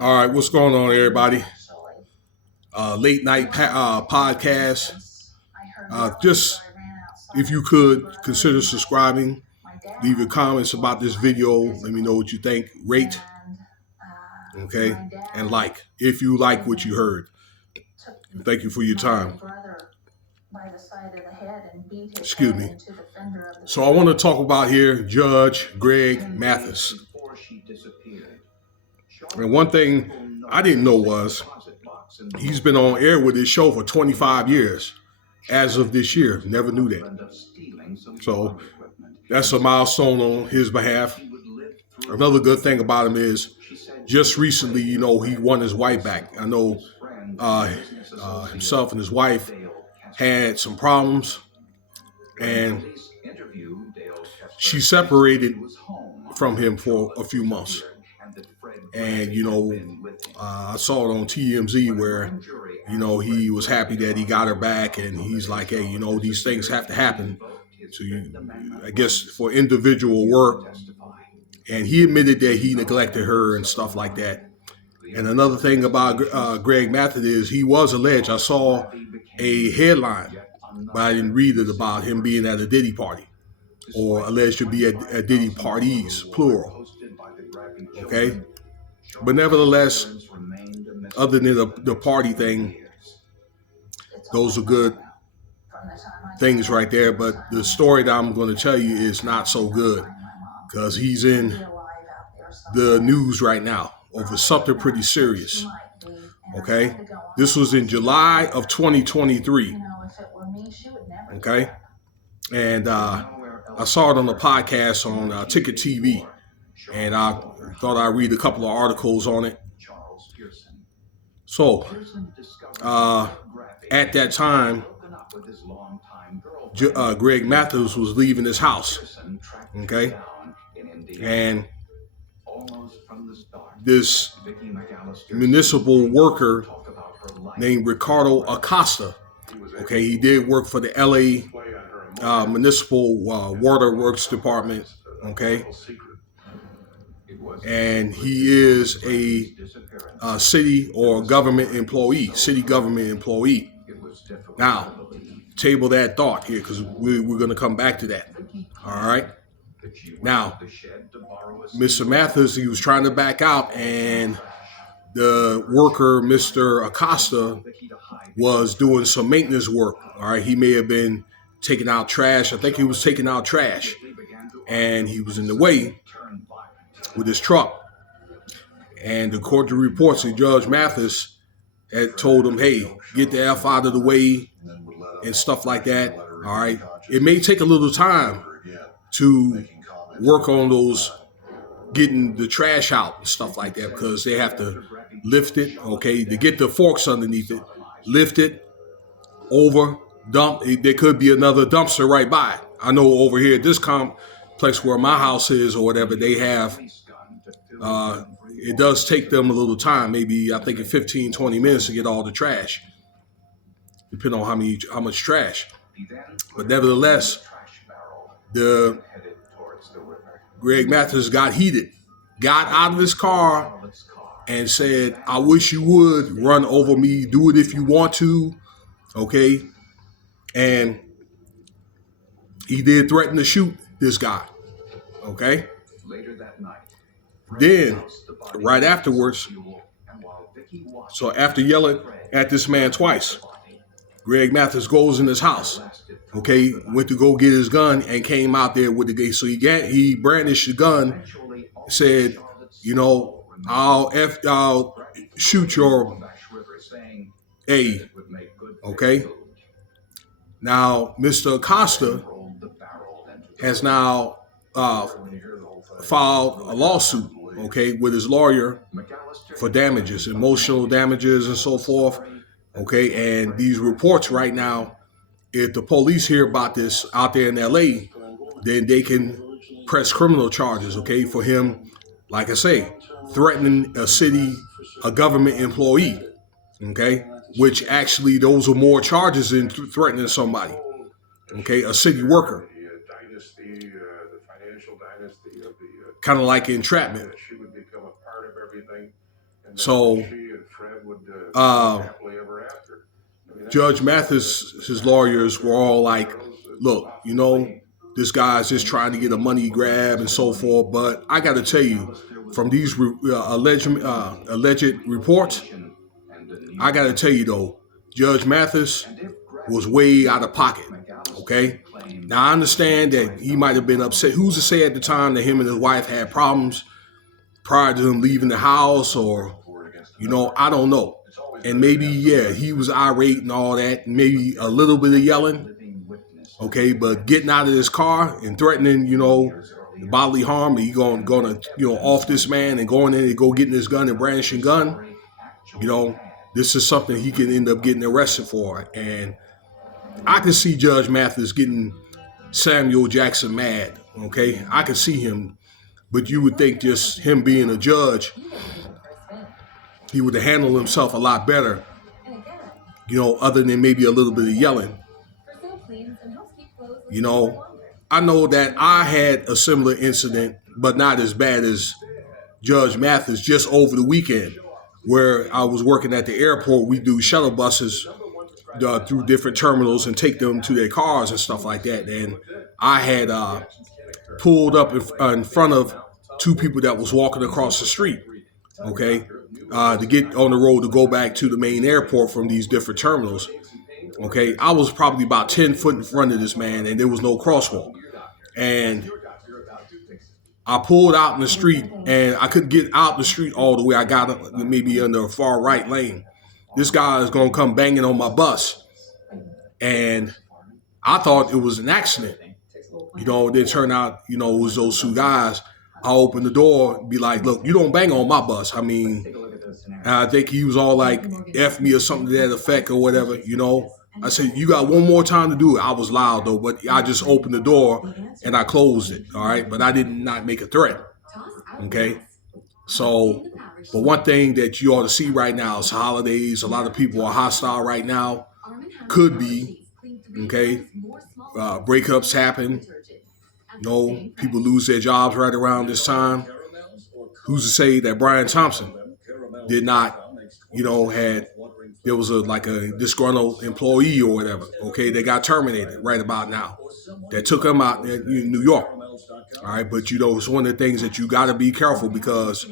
All right, what's going on, everybody? Late night podcast. Just if you could consider subscribing, leave your comments about this video. Let me know what you think. Rate, okay, and like if you like what you heard. Thank you for your time. Excuse me. So I want to talk about here Judge Greg Mathis. And one thing I didn't know was he's been on air with his show for 25 years as of this year. Never knew that. So that's a milestone on his behalf. Another good thing about him is just recently, he won his wife back. I know himself and his wife had some problems, and she separated from him for a few months. And, I saw it on TMZ where, he was happy that he got her back, and he's like, hey, these things have to happen to, I guess, for individual work. And he admitted that he neglected her and stuff like that. And another thing about Greg Mathis is he was alleged. I saw a headline, but I didn't read it, about him being at a Diddy party, or alleged to be at Diddy parties, plural. Okay? But nevertheless, other than the party thing, those are good things right there. But the story that I'm going to tell you is not so good, because he's in the news right now over something pretty serious. Okay? This was in July of 2023. Okay? And I saw it on the podcast on Ticket TV. And I thought I'd read a couple of articles on it. So, at that time, Greg Mathis was leaving his house. Okay? And this municipal worker named Ricardo Acosta, okay, he did work for the LA Municipal Water Works Department, okay? And he is a city government employee. Now, table that thought here, because we're going to come back to that. All right. Now, Mr. Mathis, he was trying to back out, and the worker, Mr. Acosta, was doing some maintenance work. All right. He may have been taking out trash. I think he was taking out trash, and he was in the way with his truck. And according to reports, Judge Mathis had told him, hey, get the F out of the way and stuff like that. All right. It may take a little time to work on those, getting the trash out and stuff like that, because they have to lift it, okay, to get the forks underneath it, lift it, over, dump. There could be another dumpster right by. I know over here at this complex where my house is or whatever, they have, it does take them a little time, maybe I think 15, 20 minutes to get all the trash, depending on how much trash. But nevertheless, the Greg Mathis got heated, got out of his car and said, I wish you would run over me, do it if you want to, okay? And he did threaten to shoot this guy, okay? Then, right afterwards, so after yelling at this man twice, Greg Mathis goes in his house, okay, went to go get his gun and came out there with the gun. So he brandished the gun, said, I'll shoot your A, okay? Now, Mr. Acosta has now filed a lawsuit, okay, with his lawyer for damages, emotional damages and so forth, okay? And these reports right now, if the police hear about this out there in LA, then they can press criminal charges, okay, for him, like I say, threatening a government employee, okay, which actually those are more charges than threatening somebody, okay, a city worker. Kind of like entrapment. So, Judge Mathis, his lawyers were all like, look, this guy's just trying to get a money grab and so forth. But I got to tell you, from these alleged reports, I got to tell you, though, Judge Mathis was way out of pocket. Okay? Now, I understand that he might have been upset. Who's to say at the time that him and his wife had problems prior to him leaving the house, or, I don't know. And maybe, yeah, he was irate and all that, maybe a little bit of yelling. Okay, but getting out of his car and threatening, bodily harm, and he going to, off this man and going in and go getting his gun and brandishing gun, this is something he can end up getting arrested for. And I can see Judge Mathis getting Samuel Jackson mad. Okay, I can see him, but you would think just him being a judge, he would have handled himself a lot better, other than maybe a little bit of yelling. I know that I had a similar incident, but not as bad as Judge Mathis, just over the weekend, where I was working at the airport. We do shuttle buses through different terminals and take them to their cars and stuff like that. And I had pulled up in front of two people that was walking across the street, okay, to get on the road to go back to the main airport from these different terminals. Okay, I was probably about 10 foot in front of this man, and there was no crosswalk. And I pulled out in the street, and I couldn't get out the street all the way. I got maybe in the far right lane. This guy is going to come banging on my bus. And I thought it was an accident. It didn't turn out, it was those two guys. I opened the door and be like, look, you don't bang on my bus. I mean, I think he was all like, F me or something to that effect or whatever, I said, you got one more time to do it. I was loud, though, but I just opened the door and I closed it, all right? But I did not make a threat, okay? So, but one thing that you ought to see right now is holidays. A lot of people are hostile right now. Could be, okay? Breakups happen. People lose their jobs right around this time. Who's to say that Brian Thompson did not, there was a disgruntled employee or whatever, okay, that got terminated right about now, that took him out in New York. All right, but it's one of the things that you got to be careful, because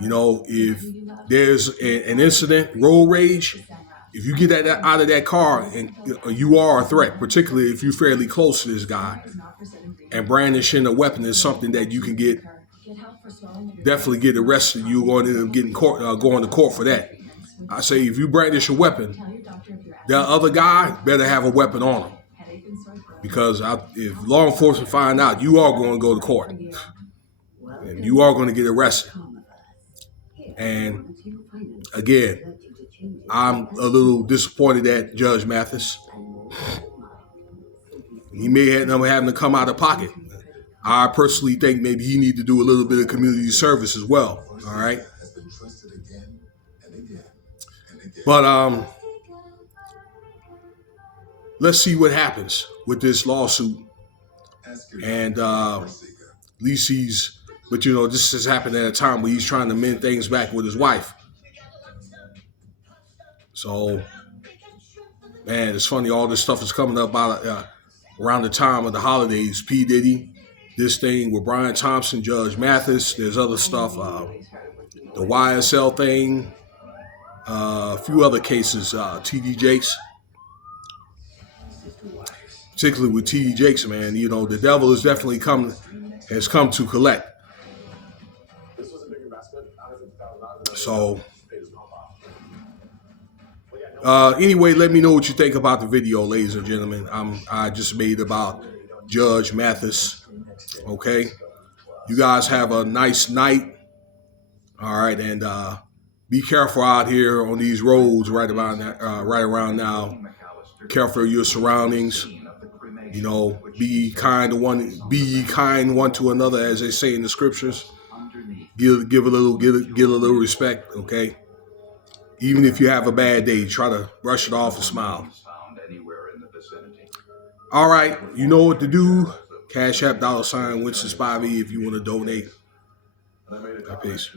if there's an incident, road rage, if you get that out of that car and you are a threat, particularly if you're fairly close to this guy, and brandishing a weapon is something that you can definitely get arrested. You're going to end up getting going to court for that. I say, if you brandish a weapon, the other guy better have a weapon on him, because if law enforcement find out, you are going to go to court and you are going to get arrested. And again, I'm a little disappointed at Judge Mathis. He may end up having to come out of pocket. I personally think maybe he need to do a little bit of community service as well. All right. But let's see what happens with this lawsuit. And at least this has happened at a time where he's trying to mend things back with his wife. So, man, it's funny. All this stuff is coming up around the time of the holidays. P. Diddy, this thing with Brian Thompson, Judge Mathis. There's other stuff. The YSL thing. A few other cases. T.D. Jakes. Particularly with T.D. Jakes, man. The devil has definitely come to collect. So, anyway, let me know what you think about the video, ladies and gentlemen. I just made about Judge Mathis. Okay, you guys have a nice night. All right, and be careful out here on these roads right around now. Careful of your surroundings. Be kind one to another, as they say in the scriptures. Give a little respect. Okay. Even if you have a bad day, try to brush it off and smile. All right, you know what to do. Cash App $Winston Spivey if you want to donate. Peace.